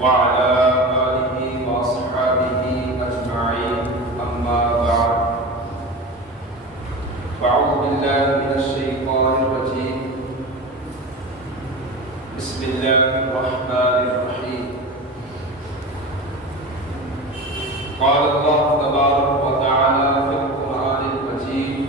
وعلى آله وأصحابه أجمعين أما بعد فأعوذ بالله من الشيطان الرجيم بسم الله الرحمن الرحيم قال الله تبارك وتعالى في القرآن المجيد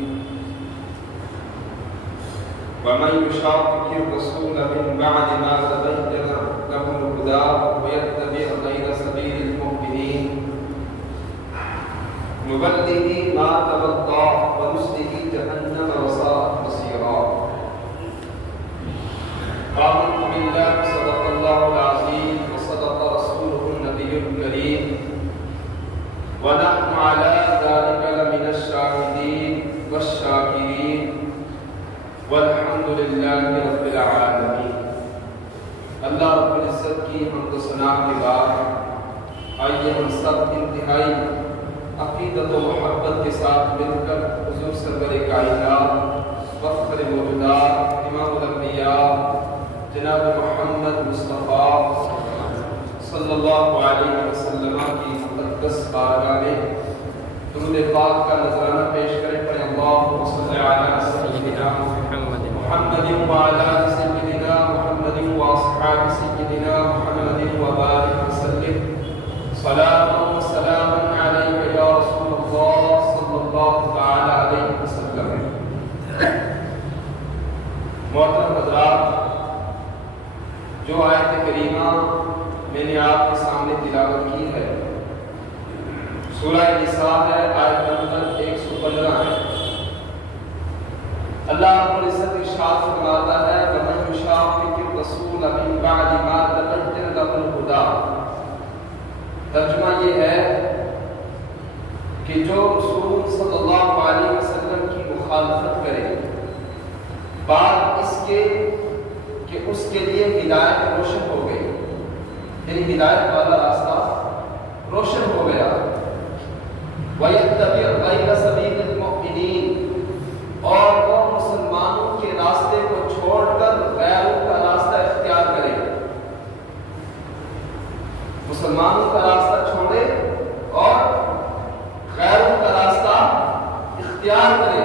ومن يشاقق الرسول من بعد ما تبين له الهدى ويتبع غير سبيل المؤمنين نوله ما تولى ونصله جهنم وساءت مصيرا آمنت بالله صدق الله العظيم وصدق رسوله النبي الكريم ونحن على ذلك لمن الشاهدين والشاكرين والحمد لله رب العالمین۔ اللہ رب العزت کی حمد و ثنا کے بعد آئیے ہم سب انتہائی عقیدت و محبت کے ساتھ مل کر حضور سرور کائنات فخر موجودات امام الانبیاء جناب محمد مصطفیٰ صلی اللہ علیہ وسلم کی مقدس بارگاہ میں درود پاک کا نذرانہ پیش کریں۔ پڑھیں اللہم صلی علی سیدنا محمد وعلی سیدنا محمد واصحاب سیدنا محمد وبارک وسلم صلاۃ و سلام علیک یا رسول اللہ صلی اللہ تعالی علیہ وسلم۔ محترم حضرات، جو آیت کریمہ میں نے آپ کے سامنے تلاوت کی ہے سورہ نساء ہے، آیت نمبر 115 ہے۔ اللہ رب العزت ارشاد فرماتا ہے وَمَن يُشَاقِقِ الرَّسُولَ مِن بَعْدِ مَا تَبَيَّنَ لَهُ الْهُدَى۔ ترجمہ یہ ہے کہ جو رسول صلی اللہ علیہ وسلم کی مخالفت کرے بعد اس کے کہ اس کے لیے ہدایت روشن ہو گئی، یعنی ہدایت والا راستہ روشن ہو گیا، وَيَتَّبِعْ غَيْرَ سَبِيلِ الْمُؤْمِنِينَ، اور وہ مسلمانوں کے راستے کو چھوڑ کر غیروں کا راستہ اختیار کرے، مسلمانوں کا راستہ چھوڑے اور غیروں کا راستہ اختیار کرے،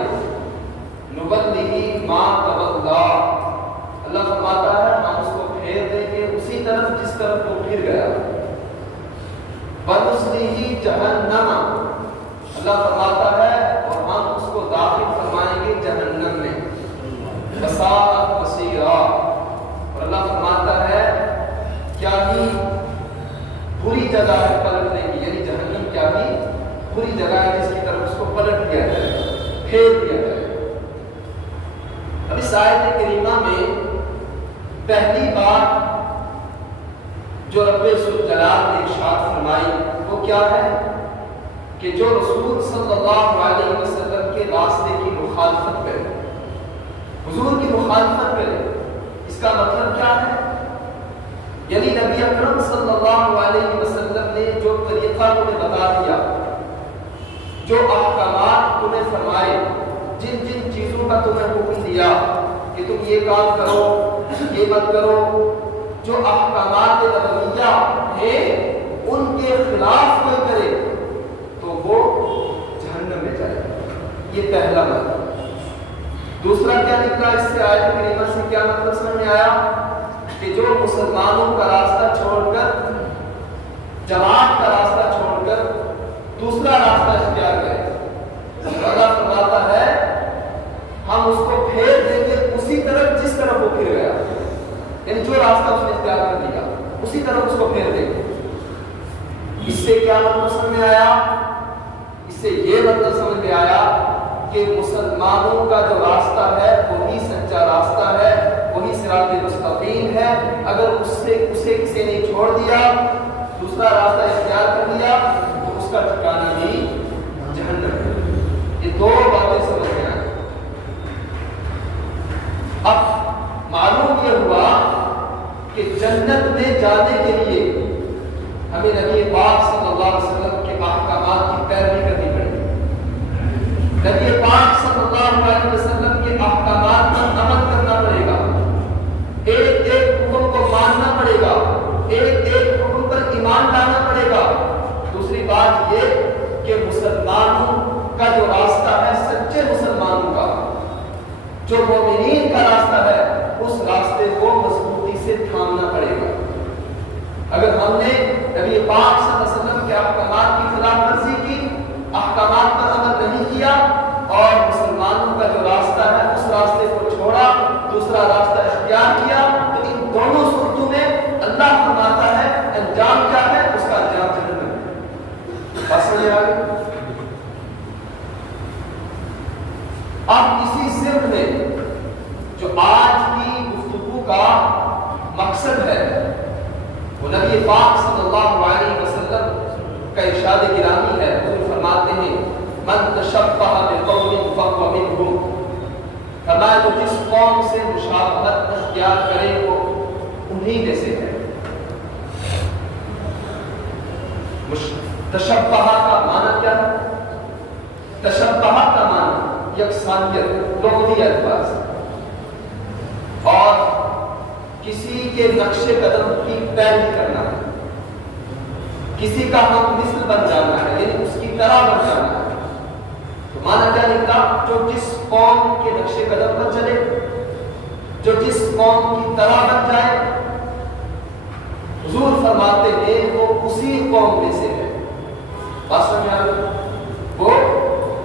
نُوَلِّهِ مَا تَوَلَّى، اللہ فرماتا ہے ہم اس کو پھیر دیں گے اسی طرف جس طرف وہ پھر گیا، وَنُصْلِهِ جَهَنَّمَ، اللہ فرماتا ہے اور ہم اس کو داخل فرمائیں گے جہنم میں، وَسَاءَتْ مَصِيرًا، اور اللہ فرماتا ہے کیا ہی بری جگہ ہے پلٹنے کی، یعنی جہنم کیا ہی بری جگہ ہے جس کی طرف اس کو پلٹ دیا جائے، پھیر دیا جائے۔ اب اس آیت کریمہ میں پہلی بات جو رب ذوالجلال نے ارشاد فرمائی وہ کیا ہے کہ جو رسول صلی اللہ علیہ وسلم کے راستے کی مخالفت کرے، حضور کی مخالفت کرے، اس کا مطلب کیا ہے؟ یعنی نبی اکرم صلی اللہ علیہ وسلم نے جو طریقہ تمہیں بتا دیا، جو احکامات تمہیں فرمائے، جن جن چیزوں کا تمہیں حکم دیا کہ تم یہ کام کرو یہ مت کرو، جو احکامات نبویہ ہیں ان کے خلاف کوئی کرے تو وہ جہنم میں جائے، یہ پہلا مطلب۔ دوسرا کیا نکلا اس سے آیت کریمہ سے، کیا مطلب سمجھ میں آیا کہ جو مسلمانوں کا راستہ چھوڑ کر، جماعت کا راستہ چھوڑ کر دوسرا راستہ اختیار کرے، اللہ فرماتا ہے ہم اس کو پھیر دیں گے اسی طرف جس طرف وہ پھر گیا، یعنی جو راستہ اس نے اختیار کر دیا اسی طرف اس کو پھیر دیں گے۔ اس سے کیا مطلب سمجھ میں آیا؟ اس سے یہ مطلب سمجھ میں آیا کہ مسلمانوں کا جو راستہ ہے وہی سچا راستہ ہے، وہی صراط مستقیم ہے، اگر اسے کسی نے چھوڑ دیا، دوسرا راستہ اختیار کر لیا تو اس کا ٹھکانہ بھی جہنم ہے۔ یہ دو باتیں سمجھ میں آئیں۔ اب معلوم یہ ہوا کہ جنت میں جانے کے لیے ہمیں نبی پاک صلی اللہ علیہ وسلم کے احکامات کی پیروی کرنی پڑے گی، نبی پاک صلی اللہ علیہ وسلم کے احکامات پر عمل کرنا پڑے گا، ایک ایک حکم کو ماننا پڑے گا، ایک ایک حکم پر اگر ہم نے نبی پاک صلی اللہ علیہ وسلم کے احکامات کی خلاف ورزی کی، احکامات پر عمل نہیں کیا اور مسلمانوں کا جو راستہ ہے اس راستے کو چھوڑا، دوسرا راستہ اختیار کیا، تو ان دونوں صورتوں میں اللہ فرماتا ہے انجام کیا ہے؟ اس کا انجام جہنم ہے۔ بات سمجھ آ گئی؟ اب اسی ضمن میں جو آج کی گفتگو کا مقصد ہے وہ نبی پاک صلی اللہ علیہ وسلم کا ارشاد گرامی ہے۔ حضور فرماتے ہیں من تشبہ بقوم فهو منهم، فرمایا جو جس قوم سے مشابہت اختیار کرے وہ انہی میں سے ہے۔ تشبہ کا معنی کیا ہے؟ تشبہ کا معنی یکسانیت، لغوی الفاظ، اور کسی کے نقش قدم کی پیروی کرنا ہے، کسی کا ہم مثل بن جانا ہے، یعنی اس کی طرح بن جانا ہے۔ تو مانا کیا نکلا؟ جو جس قوم کے نقش قدم پر چلے، جو جس قوم کی طرح بن جائے، حضور فرماتے ہیں وہ اسی قوم میں سے ہے۔ بات سمجھ آ رہی؟ وہ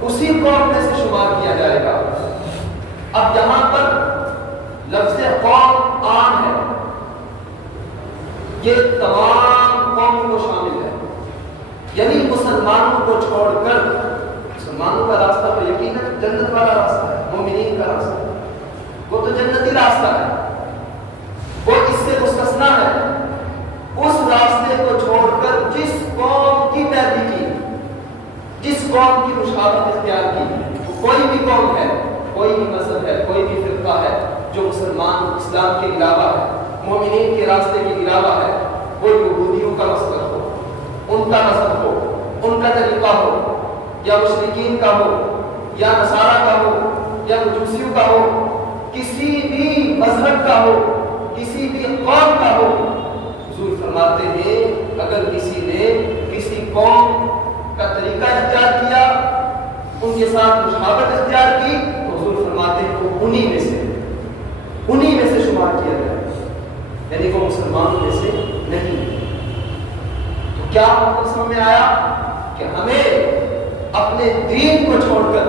اسی قوم میں سے شمار کیا جائے گا۔ اب یہاں پر لفظ قوم عام ہے، یہ تمام قوموں کو شامل ہے، یعنی مسلمانوں کو چھوڑ کر، مسلمانوں کا راستہ تو یقیناً جنت والا راستہ ہے، مومنین کا راستہ ہے، وہ تو جنتی راستہ ہے، وہ اس سے مستثنا ہے۔ اس راستے کو چھوڑ کر جس قوم کی پیروی کی، جس قوم کی مشابہت اختیار کی، کوئی بھی قوم ہے، کوئی بھی مذہب ہے، کوئی بھی فرقہ ہے جو مسلمان اسلام کے علاوہ ہے، مومنین کے راستے کے علاوہ ہے، وہ یہودیوں کا مسلک ہو، ان کا مذہب ہو، ان کا طریقہ ہو، یا مشرکین کا ہو، یا نصارہ کا ہو، یا مجوسیوں کا ہو، کسی بھی مذہب کا ہو، کسی بھی قوم کا ہو، حضور فرماتے ہیں اگر کسی نے کسی قوم کا طریقہ اختیار کیا، ان کے ساتھ مشابہت اختیار کی، تو حضور فرماتے ہیں وہ انہی میں سے شمار کیا جائے، یعنی وہ مسلمانوں میں سے نہیں۔ تو کیا مطلب سمجھ میں آیا کہ ہمیں اپنے دین کو چھوڑ کر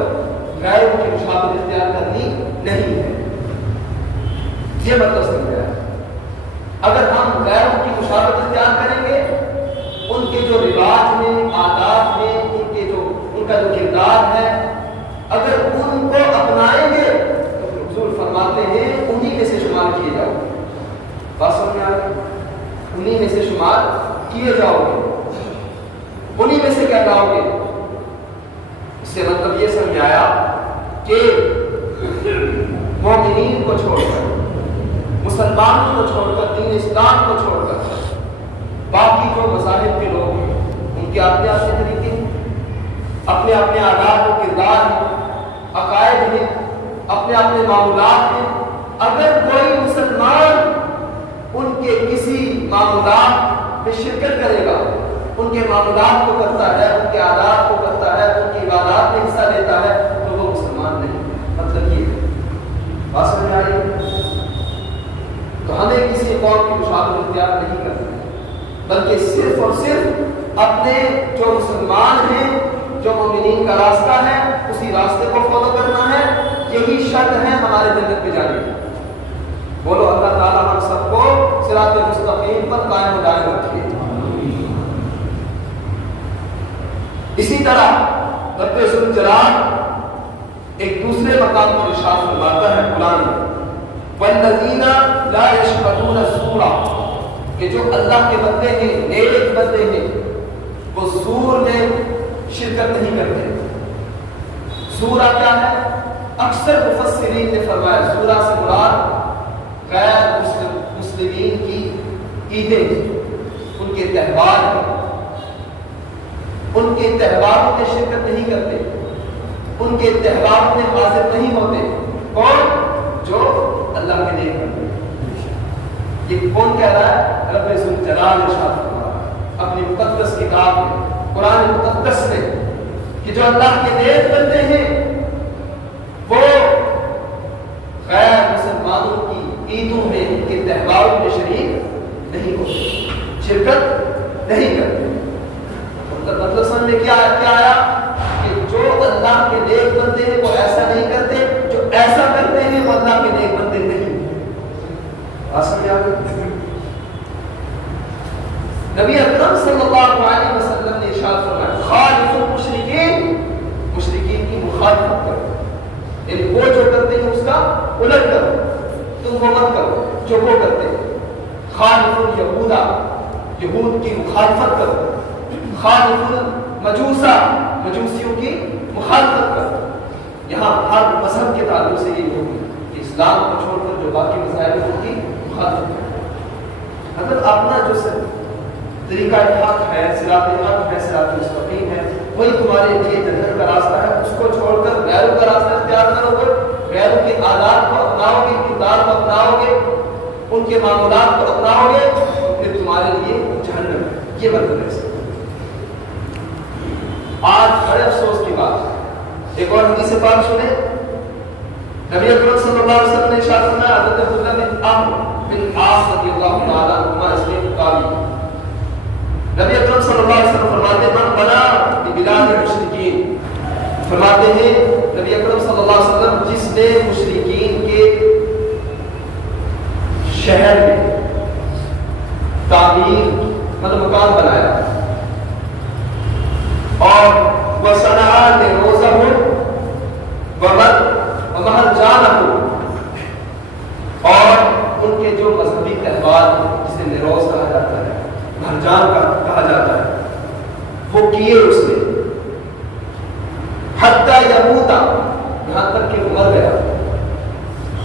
غیروں کی مشابہت اختیار کرنی نہیں ہے، یہ مطلب سمجھ میں آیا۔ اگر ہم غیروں کی مشابہت اختیار کریں گے، ان کے جو رواج ہیں، عادات ہیں، ان کا جو کردار ہے، اگر ان کو اپنائیں گے تو حضور فرماتے ہیں انہی میں سے شمار کیے جاؤ گے۔ بات سمجھ میں آ گئی؟ انہی میں سے شمار کیے جاؤ گے، انہی میں سے کیا جاؤ گے؟ اس سے مطلب یہ سمجھ آیا کہ مومنین کو چھوڑ کر، مسلمانوں کو چھوڑ کر، دین اسلام کو چھوڑ کر باقی جو مذاہب کے لوگ ہیں ان کے اپنے اپنے طریقے ہیں، اپنے اپنے عادات و کردار ہیں، عقائد ہیں، اپنے اپنے معمولات ہیں۔ اگر کوئی مسلمان ان کے کسی معمولات میں شرکت کرے گا، ان کے معمولات کو کرتا ہے، ان کے عادات کو کرتا ہے، ان کی عبادات میں حصہ لیتا ہے، تو وہ مسلمان نہیں۔ مطلب یہ بات سمجھ آ رہی ہے؟ تو ہمیں کسی قوم کی مشابہت اختیار نہیں کرنا ہے، بلکہ صرف اور صرف اپنے جو مسلمان ہیں، جو مومنین کا راستہ ہے، اسی راستے کو فالو کرنا ہے۔ یہی شرط ہے ہمارے جنت میں جانے کی۔ بولو اللہ تعالیٰ ہم سب کو صراط مستقیم پر قائم و دائم رکھے۔ اسی طرح رب ذوالجلال ایک دوسرے مقام پر ارشاد فرماتا ہے قرآن میں، والذین لا یشهدون الزور، کہ جو اللہ کے بندے ہیں، نیک بندے ہیں، وہ زور میں شرکت نہیں کرتے۔ زورہ کیا ہے؟ اکثر مفسرین نے فرمایا زورہ سے مراد غیر مسلمین کی عیدیں، ان کے تہوار ہیں، ان کے تہواروں میں شرکت نہیں کرتے، ان کے تہواروں میں حاضر نہیں ہوتے۔ کون؟ جو اللہ کے نیک بندے۔ یہ کون کہہ رہا ہے؟ رب ذوالجلال ارشاد فرما رہا ہے اپنی مقدس کتاب میں، قرآن مقدس میں، کہ جو اللہ کے نیک بندے ہیں وہ غیر مسلمانوں کی عیدوں میں، ان کے تہواروں میں شریک نہیں ہوتے، شرکت نبی اکرم صلی اللہ علیہ وسلم نے ارشاد فرمایا خالف المشرکین، مشرکین کی مخالفت کرو، یعنی وہ جو کرتے ہیں اس کا الٹ کرو، تم وہ مت کرو جو وہ کرتے ہیں۔ خالف الیہودا، یہود کی مخالفت کرو، خالف المجوسا، مجوسیوں کی مخالفت کرو۔ یہاں ہر مذہب کے تعلق سے یہ ہوگی کہ اسلام کو چھوڑ کر جو باقی مذاہب ہیں ان کی مخالفت کرو۔ اگر اپنا جو طریقہ حق ہے، صراط حق ہے، صراط مستقیم ہے، وہی تمہارے لیے جنت کا راستہ ہے، اس کو چھوڑ کر غیروں کا راستہ اختیار کرو گے، غیروں کے عادات کو اپناؤ گے، کردار کو اپناؤ گے، ان کے معمولات کو اپناؤ گے، تو پھر تمہارے لیے جہنم ہے۔ یہ مطلب ہے۔ آج بڑے افسوس کی بات ہے، ایک اور حدیث پاک سنیں، نبی اکرم صلی اللہ علیہ وسلم نے ارشاد فرمایا حضرت عبداللہ بن عمرو بن عاص رضی اللہ تعالیٰ عنہما اس میں قالی، نبی اکرم صلی اللہ علیہ وسلم فرماتے ہیں من بنا ببلاد المشرکین، فرماتے ہیں نبی اکرم صلی اللہ علیہ وسلم جس نے مشرکین کے شہر میں تعمیر مطلب مکان بنایا اور وصنع لروزہم ومہرجانہم، اور ان کے جو مذہبی تہوار جسے نروز کہا جاتا ہے، مہرجان کا کہا جاتا ہے، وہ کیے اس نے حتی یموتا، یہاں تک کہ وہ مر گیا،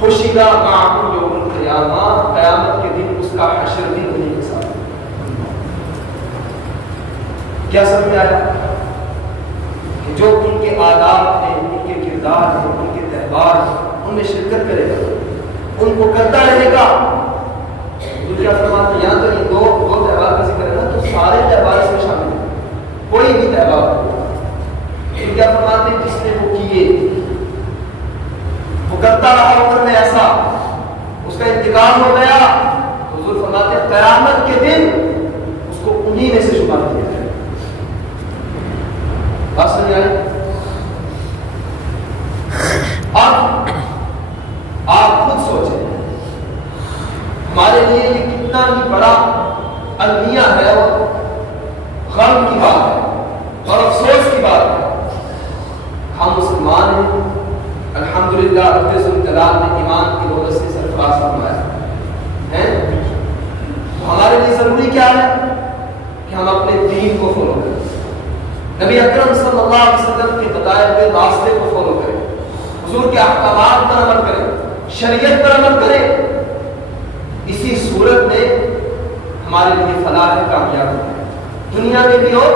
حشر معہ یوم القیامہ، قیامت کے دن اس کا حشر بھی انہیں کے ساتھ۔ کیا سمجھ میں آیا کہ جو ان کے آداب ہیں، ان کے کردار ہیں، ان کے تہوار ہیں، ان میں شرکت کرے گا، ان کو کرتا رہے گا، تو کیا فرماتے ہیں یہاں تو یہ دو تہوار کا ذکر ہے نا، تو سارے تہوار اس میں شامل ہیں، کوئی بھی تہوار ہو، تو کیا فرماتے ہیں جس نے وہ کیے، وہ کرتا رہا عمر میں ایسا، اس کا انتقال ہو گیا، تو حضور فرماتے ہیں قیامت کے دن اس کو انہی میں سے شمار کیا جائے۔ بات سمجھ آئی؟ اب آپ خود سوچیں ہمارے لیے یہ کتنا ہی بڑا المیہ ہے اور غم کی بات ہے اور افسوس کی بات ہے۔ ہم مسلمان ہیں، الحمدللہ رب ذوالجلال نے ایمان کی دولت سے سرفراز فرمایا ہے، ہمارے لیے ضروری کیا ہے کہ ہم اپنے دین کو فالو کریں، نبی اکرم صلی اللہ علیہ وسلم کے بتائے ہوئے راستے کو فالو کریں، حضور کے احکامات پر عمل کریں، شریعت پر عمل کریں۔ اسی صورت میں ہمارے لیے فلاح ہے، کامیابی ہے، دنیا میں بھی اور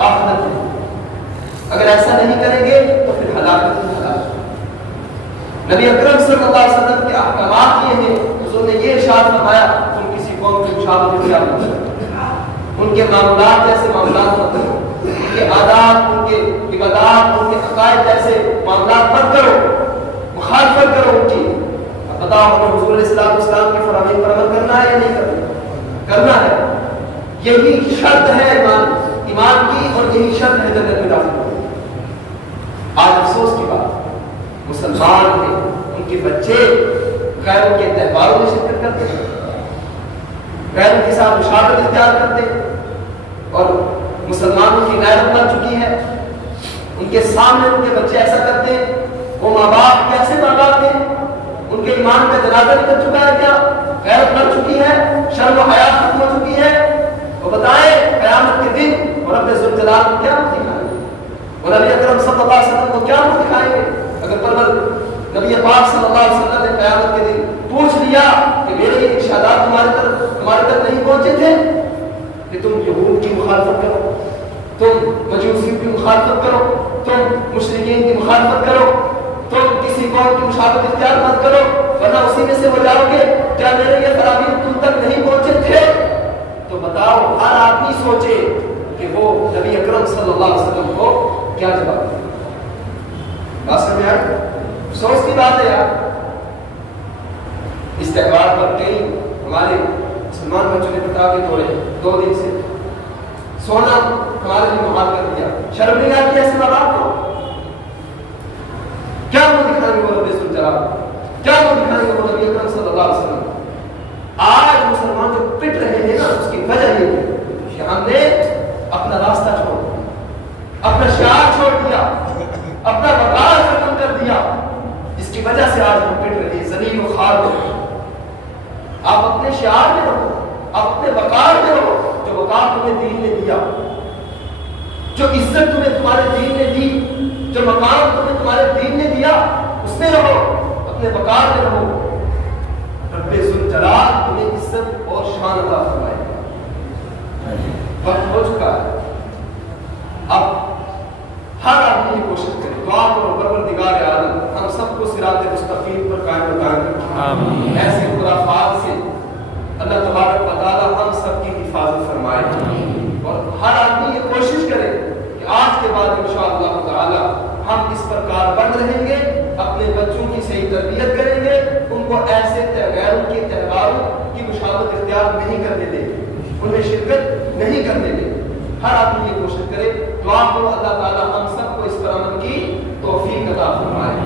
آخرت میں۔ اگر ایسا نہیں کریں گے تو پھر ہلاکت ہی ہلاکت۔ نبی اکرم صلی اللہ علیہ وسلم کے احکامات یہ ہیں، حضور نے یہ ارشاد فرمایا تم کسی قوم کی مشابہت اختیار مت کرو، ان کے معاملات جیسے معاملات مت کرو، ان کے عادات، ان کے عبادات، ان کے عقائد جیسے معاملات مت کرو، مخالفت کرو ان کی۔ اب بتاؤ ہمیں حضور علیہ السلام کے فرامین پر عمل کرنا ہے یا نہیں کرنا ہے؟ یہی شرط ہے ایمان کی، اور یہی شرط ہے جنت میں داخل ہونے کی۔ آج افسوس کی بات، مسلمان ہیں، ان کے بچے غیروں کے تہواروں میں شرکت کرتے ہیں، غیروں کے ساتھ مشابہت اختیار کرتے ہیں، اور مسلمانوں کی غیرت بن چکی ہے، ان کے سامنے ان کے بچے ایسا کرتے ہیں۔ وہ ماں باپ کیسے ماں باپ ہیں؟ ان کے ایمان کا جنازہ نکل چکا ہے کیا؟ غیرت بڑھ چکی ہے، شرم و حیا ختم ہو چکی ہے؟ وہ بتائیں قیامت کے دن اور رب ذوالجلال کو کیا دکھائیں گے، اور نبی اکرم صلی اللہ علیہ وسلم کو کیا دکھائیں گے؟ اگر نبی پاک صلی اللہ علیہ وسلم نے قیامت کے دن پوچھ لیا کہ میرے یہ ارشادات تمہارے تک نہیں پہنچے تھے کہ تم یہود کی مخالفت کرو، تم مجوسیوں کی مخالفت کرو، تم مشرکین کی مخالفت کرو، تم کسی قوم کی مشابہت اختیار مت کرو ورنہ اسی میں سے ہو جاؤ گے، کیا میرے یہ فرامین تم تک نہیں پہنچے تھے؟ تو بتاؤ ہر آدمی سوچے کہ وہ نبی اکرم صلی اللہ علیہ وسلم کو کیا جواب دے۔ بات سمجھ آئی؟ افسوس کی بات ہے یار، اس تہوار پر کئی ہمارے مسلمان بچوں نے پٹاخے توڑے 2 دن سے، سونا ہمارے لیے محال کر دیا۔ شرم نہیں آتی ایسے ماں باپ کو؟ کیا وہ دکھائیں گے وہ رب ذوالجلال، کیا وہ دکھائیں گے وہ نبی اکرم صلی اللہ علیہ وسلم؟ آج مسلمان جو پٹ رہے ہیں نا، اس کی وجہ یہ ہے کہ تمہیں دین نے دیا، جو عزت تمہیں تمہارے دین نے دی، جو مقام تمہیں تمہارے دین نے دیا، اس میں رہو، اپنے وقار میں رہو۔ رب ذوالجلال تمہیں عزت اور شان عطا فرمائے گا۔ وقت ہو چکا ہے، اب ہر آدمی کی کوشش کرے، دعا کرو پروردگار عالم ہم سب کو صراط مستقیم پر قائم رکھے، ایسے خرافات سے اللہ تبارک و تعالی ہم سب کی حفاظت فرمائے، اور ہر آدمی یہ کوشش کرے کہ آج کے بعد انشاءاللہ تعالی ہم اس پرکار بند رہیں گے، اپنے بچوں کی صحیح تربیت کریں گے، ان کو ایسے غیروں کے تہواروں کی مشابہت اختیار نہیں کرنے دیں گے، ان میں شرکت نہیں کرنے دیں گے۔ ہر آدمی یہ کوشش کرے، دعا کرو اللہ تعالی ہم سب کو اس پر عمل کی توفیق عطا فرمائے۔